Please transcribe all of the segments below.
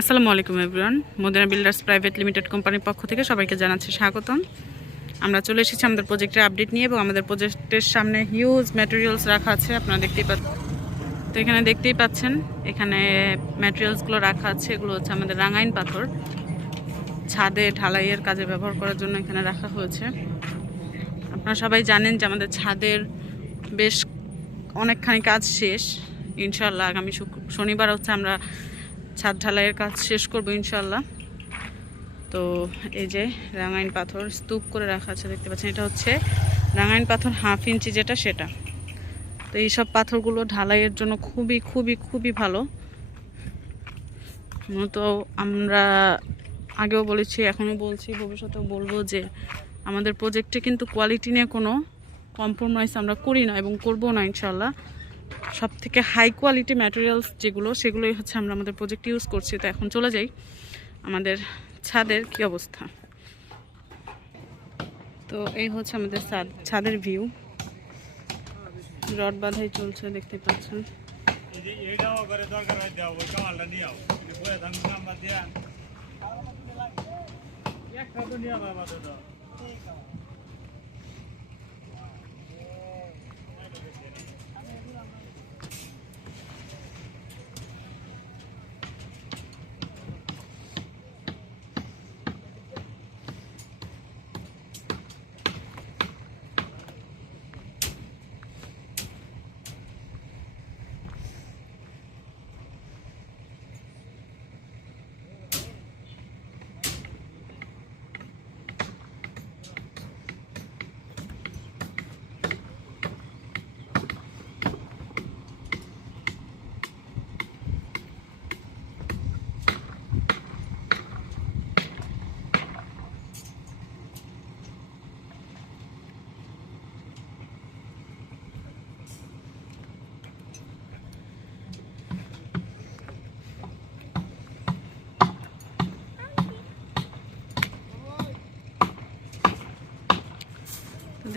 আসসালামু আলাইকুম everyone. Madina builders private limited কোম্পানির পক্ষ থেকে সবাইকে জানাচ্ছি স্বাগতম। আমরা চলে এসেছি আমাদের প্রজেক্টের আপডেট নিয়ে এবং আমাদের প্রজেক্টের সামনে হিউজ ম্যাটেরিয়ালস রাখা আছে, আপনারা দেখতেই পাচ্ছেন। তো এখানে দেখতেই পাচ্ছেন এখানে ম্যাটেরিয়ালসগুলো রাখা আছে। এগুলো হচ্ছে আমাদের রাঙাইন পাথর, ছাদে ঢালাইয়ের কাজে ব্যবহার করার জন্য এখানে রাখা হয়েছে। আপনারা সবাই জানেন যে আমাদের ছাদের বেশ অনেকখানি কাজ শেষ। ইনশাআল্লাহ আগামী শনিবার হচ্ছে আমরা ছাদ ঢালাইয়ের কাজ শেষ করব ইনশাআল্লাহ। তো এই যে রাঙাইন পাথর স্তূপ করে রাখা আছে, দেখতে পাচ্ছেন। এটা হচ্ছে রাঙাইন পাথর 1/2 ইঞ্চি যেটা, সেটা। তো এইসব পাথরগুলো ঢালাইয়ের জন্য খুবই খুবই খুবই ভালো। তো আমরা আগেও বলেছি, এখনও বলছি, ভবিষ্যতেও বলবো যে আমাদের প্রজেক্টে কিন্তু কোয়ালিটি নিয়ে কোনো কম্প্রোমাইজ আমরা করি না এবং করবো না ইনশাআল্লাহ। সব থেকে হাই কোয়ালিটি ম্যাটেরিয়ালস যেগুলো, সেগুলোই হচ্ছে আমরা আমাদের প্রজেক্টে ইউজ করছি। তো এখন চলে যাই আমাদের ছাদের কি অবস্থা। তো এই হচ্ছে আমাদের ছাদের ভিউ। রড বাঁধাই চলছে, দেখতে পাচ্ছেন।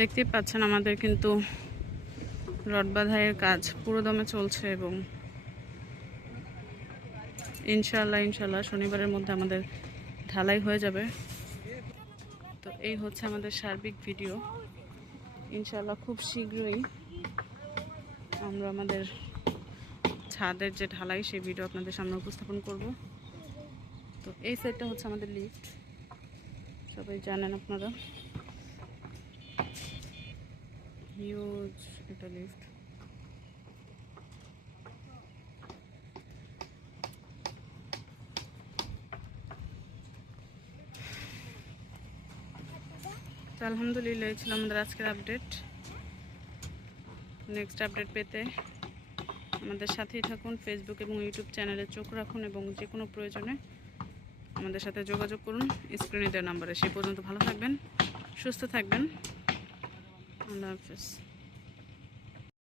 দেখতেই পাচ্ছেন আমাদের কিন্তু রড বাঁধাইয়ের কাজ পুরো দমে চলছে এবং ইনশাআল্লাহ শনিবারের মধ্যে আমাদের ঢালাই হয়ে যাবে। তো এই হচ্ছে আমাদের সার্বিক ভিডিও। ইনশাআল্লাহ খুব শীঘ্রই আমরা আমাদের ছাদের যে ঢালাই সেই ভিডিও আপনাদের সামনে উপস্থাপন করব। তো এই সাইডটা হচ্ছে আমাদের লিফট, সবাই জানেন আপনারা, হিউজ একটা লিফট। তো আলহামদুলিল্লাহ, এই ছিল আমাদের আজকের আপডেট। নেক্সট আপডেট পেতে আমাদের সাথেই থাকুন। ফেসবুক এবং ইউটিউব চ্যানেলে চোখ রাখুন এবং যে কোনো প্রয়োজনে আমাদের সাথে যোগাযোগ করুন স্ক্রিনে দেওয়া নাম্বারে। সেই পর্যন্ত ভালো থাকবেন, সুস্থ থাকবেন। আল্লাহ হাফেজ।